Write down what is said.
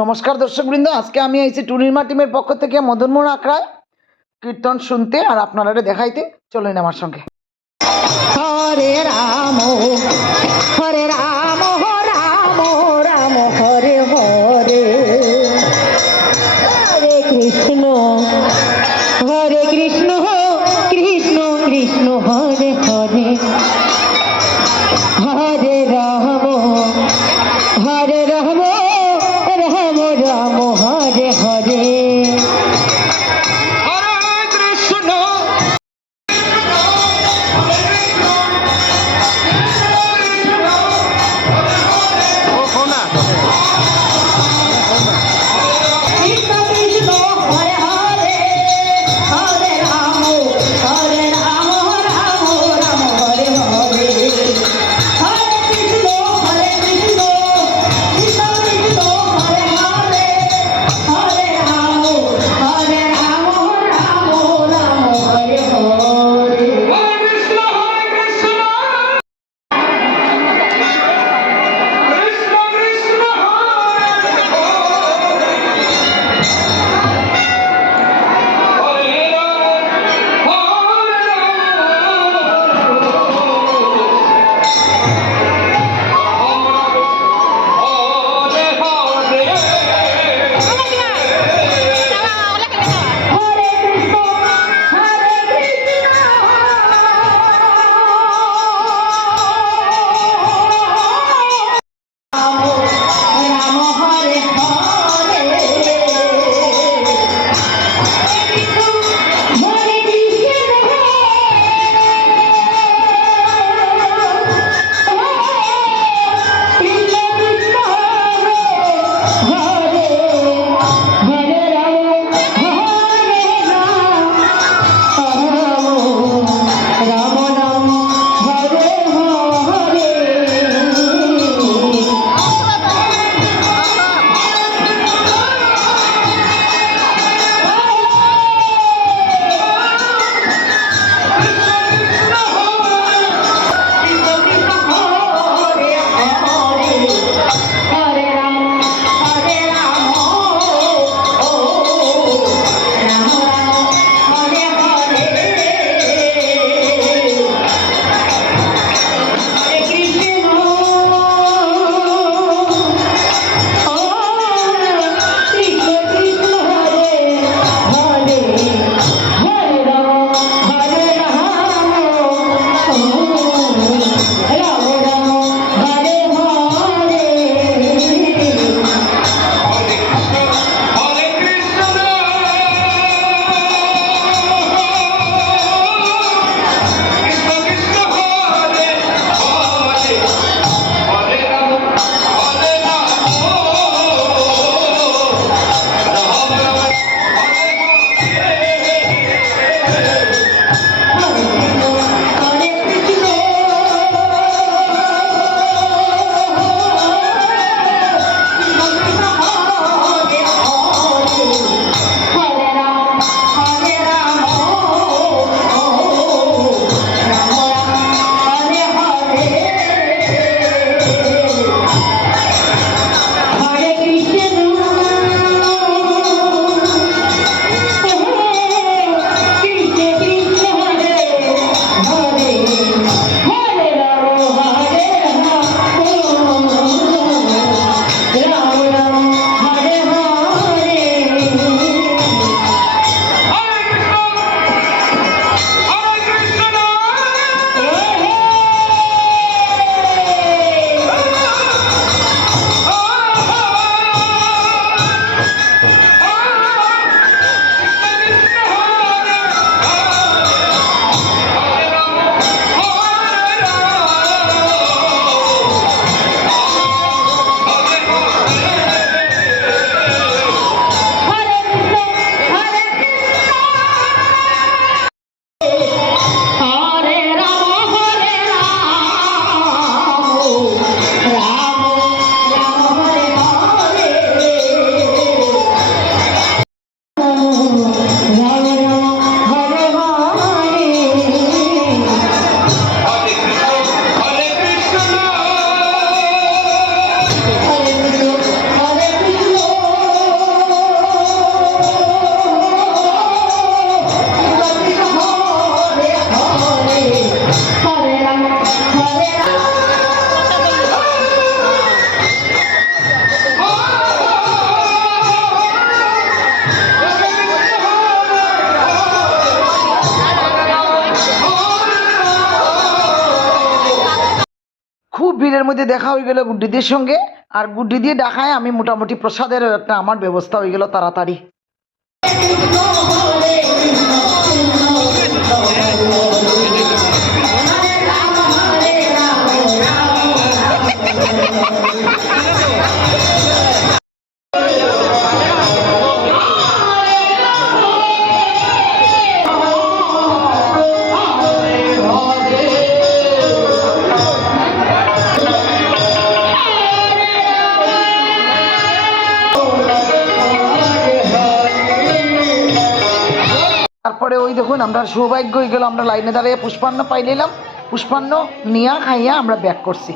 নমস্কার দর্শকবৃন্দ, আজকে আমি আইছি টুনির মা টিমের পক্ষ থেকে মদনমোহন আখড়ায় কীর্তন শুনতে আর আপনারা দেখাইতে। চলেন আমার সঙ্গে। হরে রাম হরে রাম রাম রাম হরে হরে, হরে কৃষ্ণ কৃষ্ণ কৃষ্ণ হরে হরে, হরে রাম রাম রাম হরে হরে। মন্দিরের মধ্যে দেখা হয়ে গেল গুড্ডিদের সঙ্গে, আর গুড্ডি দিয়ে ডাকায় আমি মোটামুটি প্রসাদের একটা আমার ব্যবস্থা হয়ে গেল তাড়াতাড়ি। তারপরে ওই দেখুন আমরা সৌভাগ্য হয়ে গেল, আমরা লাইনে দাঁড়িয়ে পুষ্পান্ন পাই নিলাম, পুষ্পান্ন নিয়া খাইয়া আমরা ব্যাক করছি।